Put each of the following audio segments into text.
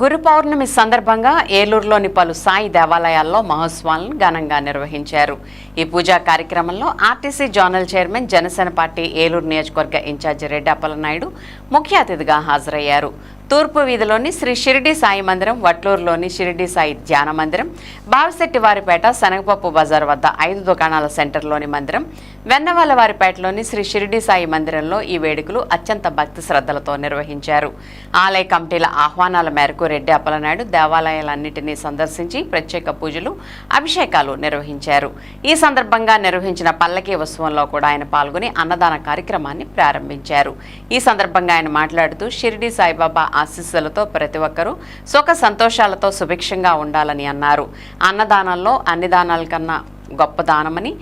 గురు పౌర్ణమి సందర్భంగా ఏలూరులోని పలు సాయి దేవాలయాల్లో మహోత్సవాలను ఘనంగా నిర్వహించారు. ఈ పూజా కార్యక్రమంలో RTC zonal chairman Janasena party Eluru నియోజకవర్గ ఇన్ఛార్జి రెడ్డి అప్పలనాయుడు ముఖ్య అతిథిగా హాజరయ్యారు. తూర్పు వీధిలోని శ్రీ షిరిడి సాయి మందిరం, వట్లూరులోని షిరిడి సాయి ధ్యాన మందిరం, బావిశెట్టివారిపేట శనగపప్పు బజార్ వద్ద 5 దుకాణాల సెంటర్లోని మందిరం, వెన్నవాలవారిపేటలోని శ్రీ షిరిడి సాయి మందిరంలో ఈ వేడుకలు అత్యంత భక్తి శ్రద్ధలతో నిర్వహించారు. ఆలయ కమిటీల ఆహ్వానాల మేరకు రెడ్డి అప్పలనాయుడు దేవాలయాలన్నింటినీ సందర్శించి ప్రత్యేక పూజలు, అభిషేకాలు నిర్వహించారు. ఈ సందర్భంగా నిర్వహించిన పల్లకీ ఉత్సవంలో కూడా ఆయన పాల్గొని అన్నదాన కార్యక్రమాన్ని ప్రారంభించారు. ఈ సందర్భంగా ఆయన మాట్లాడుతూ షిరిడి సాయిబాబా ఆశీస్సులతో ప్రతి ఒక్కరూ సుఖ సంతోషాలతో సుభిక్షంగా ఉండాలని అన్నారు. అన్నదానంలో అన్ని దానాల కన్నా గొప్ప దానమని,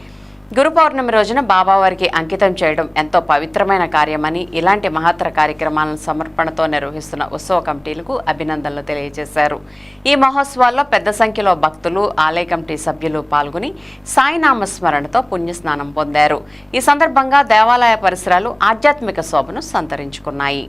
గురు పౌర్ణమి రోజున బాబావారికి అంకితం చేయడం ఎంతో పవిత్రమైన కార్యమని, ఇలాంటి మహత్తర కార్యక్రమాలను సమర్పణతో నిర్వహిస్తున్న ఉత్సవ కమిటీలకు అభినందనలు తెలియజేశారు. ఈ మహోత్సవాల్లో పెద్ద సంఖ్యలో భక్తులు, ఆలయ కమిటీ సభ్యులు పాల్గొని సాయినామస్మరణతో పుణ్యస్నానం పొందారు. ఈ సందర్భంగా దేవాలయ పరిసరాలు ఆధ్యాత్మిక శోభను సంతరించుకున్నాయి.